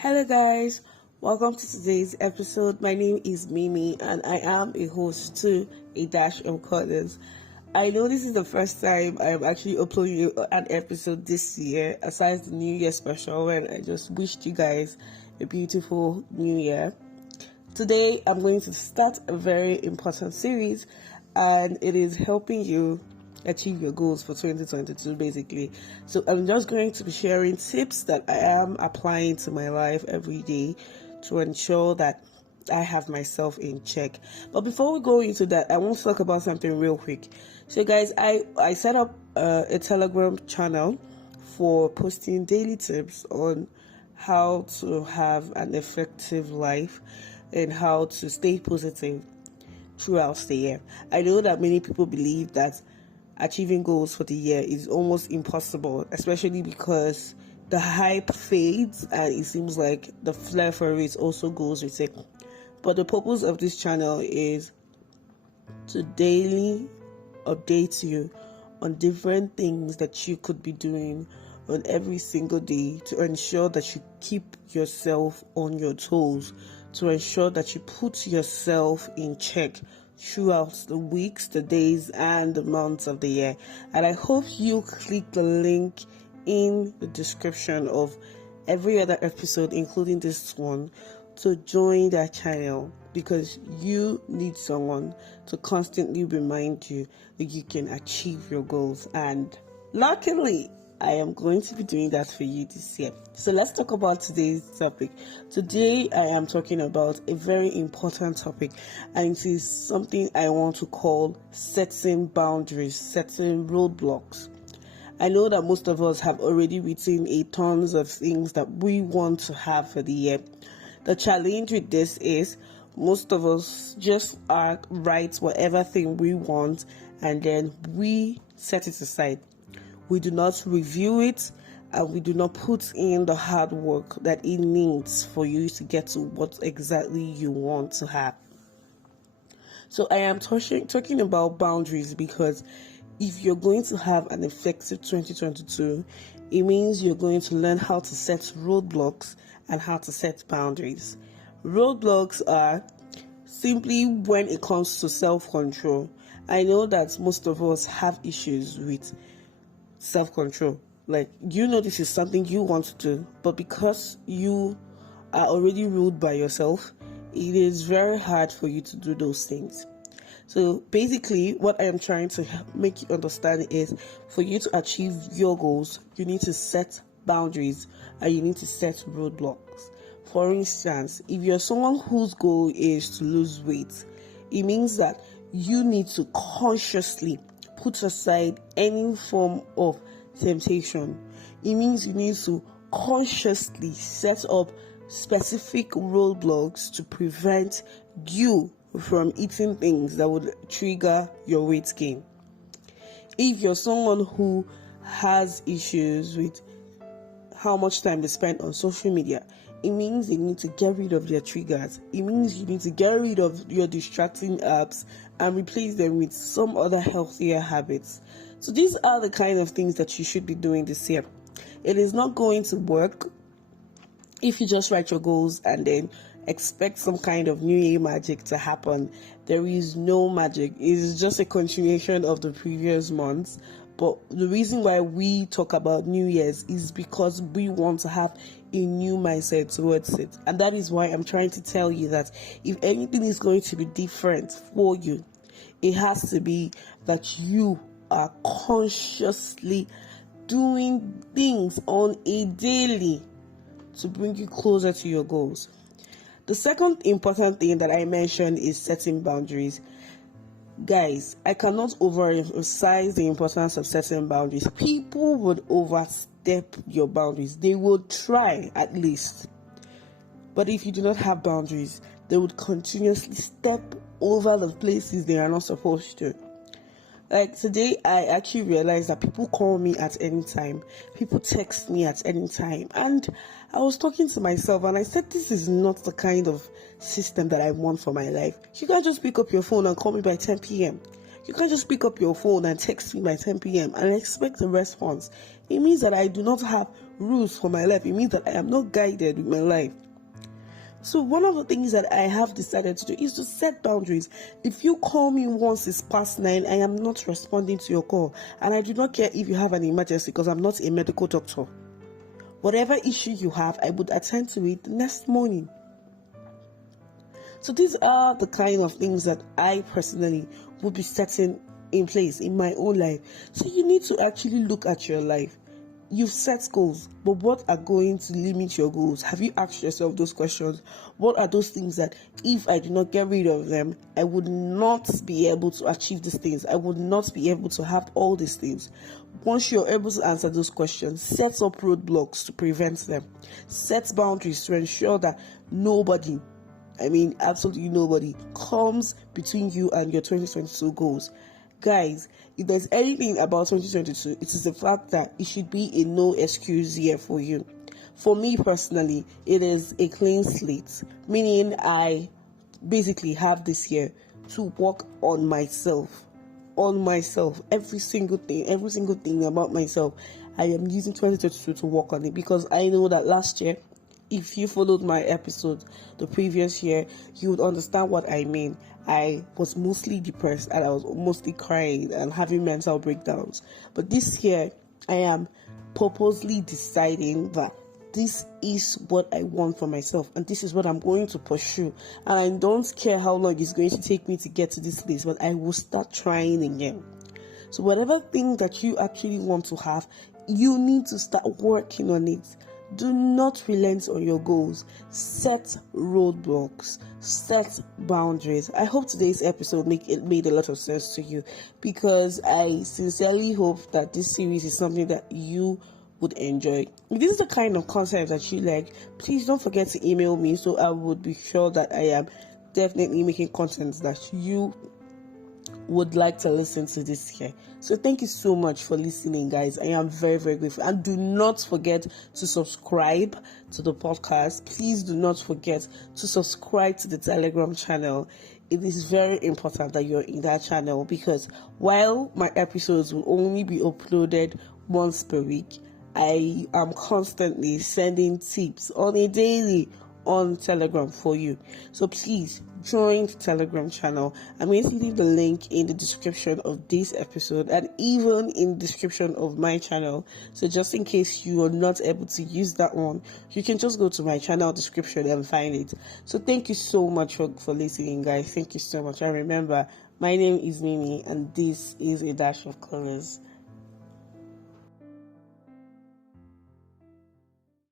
Hello, guys. Welcome to today's episode. My name is Mimi, and I am a host to A Dash of Colors. I know this is the first time I'm actually uploading an episode this year, aside the New Year special, and I just wished you guys a beautiful New Year. Today, I'm going to start a very important series, and it is helping you achieve your goals for 2022 basically. So I'm just going to be sharing tips that I am applying to my life every day to ensure that I have myself in check. But before we go into that, I want to talk about something real quick. So guys, I set up a Telegram channel for posting daily tips on how to have an effective life and how to stay positive throughout the year. I know that many people believe that achieving goals for the year is almost impossible, especially because the hype fades and it seems like the flair for it also goes with it. But the purpose of this channel is to daily update you on different things that you could be doing on every single day to ensure that you keep yourself on your toes, to ensure that you put yourself in check throughout the weeks, the days, and the months of the year. And I hope you click the link in the description of every other episode, including this one, to join that channel, because you need someone to constantly remind you that you can achieve your goals. And luckily, I am going to be doing that for you this year. So let's talk about today's topic. Today, I am talking about a very important topic, and it is something I want to call setting boundaries, setting roadblocks. I know that most of us have already written a tons of things that we want to have for the year. The challenge with this is most of us just write whatever thing we want and then we set it aside. We do not review it, and we do not put in the hard work that it needs for you to get to what exactly you want to have. So I am talking about boundaries, because if you're going to have an effective 2022, it means you're going to learn how to set roadblocks and how to set boundaries. Roadblocks are simply when it comes to self-control. I know that most of us have issues with self-control. Like, this is something you want to do, but because you are already ruled by yourself, it is very hard for you to do those things. So basically, what I am trying to make you understand is, for you to achieve your goals, you need to set boundaries and you need to set roadblocks. For instance, if you're someone whose goal is to lose weight, it means that you need to consciously put aside any form of temptation. It means you need to consciously set up specific roadblocks to prevent you from eating things that would trigger your weight gain. If you're someone who has issues with how much time they spend on social media, it means you need to get rid of their triggers. It means you need to get rid of your distracting apps and replace them with some other healthier habits. So these are the kind of things that you should be doing this year. It is not going to work if you just write your goals and then expect some kind of New Year magic to happen. There is no magic. It is just a continuation of the previous months. But the reason why we talk about New Year's is because we want to have a new mindset towards it. And that is why I'm trying to tell you that if anything is going to be different for you, it has to be that you are consciously doing things on a daily to bring you closer to your goals. The second important thing that I mentioned is setting boundaries. Guys, I cannot overemphasize the importance of setting boundaries. People would overstep your boundaries. They will try, at least. But if you do not have boundaries, they would continuously step over the places they are not supposed to. Like today, I actually realized that people call me at any time. People text me at any time. And I was talking to myself and I said, this is not the kind of system that I want for my life. You can't just pick up your phone and call me by 10 p.m. You can't just pick up your phone and text me by 10 p.m. and expect a response. It means that I do not have rules for my life. It means that I am not guided with my life. So one of the things that I have decided to do is to set boundaries. If you call me once it's past 9, I am not responding to your call. And I do not care if you have an emergency, because I'm not a medical doctor. Whatever issue you have, I would attend to it the next morning. So these are the kind of things that I personally would be setting in place in my own life. So you need to actually look at your life. You've set goals, but what are going to limit your goals? Have you asked yourself those questions? What are those things that if I do not get rid of them, I would not be able to achieve these things? I would not be able to have all these things. Once you're able to answer those questions, set up roadblocks to prevent them. Set boundaries to ensure that nobody, absolutely nobody, comes between you and your 2022 goals. Guys, if there's anything about 2022, it is the fact that it should be a no excuse year for you. For me personally, it is a clean slate, meaning I basically have this year to work on myself. Every single thing about myself. I am using 2022 to work on it, because I know that last year, if you followed my episode the previous year, you would understand what I mean. I was mostly depressed and I was mostly crying and having mental breakdowns. But this year, I am purposely deciding that this is what I want for myself and this is what I'm going to pursue. And I don't care how long it's going to take me to get to this place, but I will start trying again. So whatever thing that you actually want to have, you need to start working on it. Do not relent on your goals. Set roadblocks. Set boundaries. I hope today's episode made a lot of sense to you, because I sincerely hope that this series is something that you would enjoy. If this is the kind of content that you like, please don't forget to email me, so I would be sure that I am definitely making content that you would like to listen to this year. So thank you so much for listening, guys. I am very, very grateful. And do not forget to subscribe to the podcast. Please do not forget to subscribe to the Telegram channel. It is very important that you're in that channel, because while my episodes will only be uploaded once per week, I am constantly sending tips on a daily on Telegram for you. So please join the Telegram channel. I'm going to leave the link in the description of this episode and even in the description of my channel. So just in case you are not able to use that one, you can just go to my channel description and find it. So thank you so much for listening, guys. Thank you so much. And remember, my name is Mimi and this is A Dash of Colors.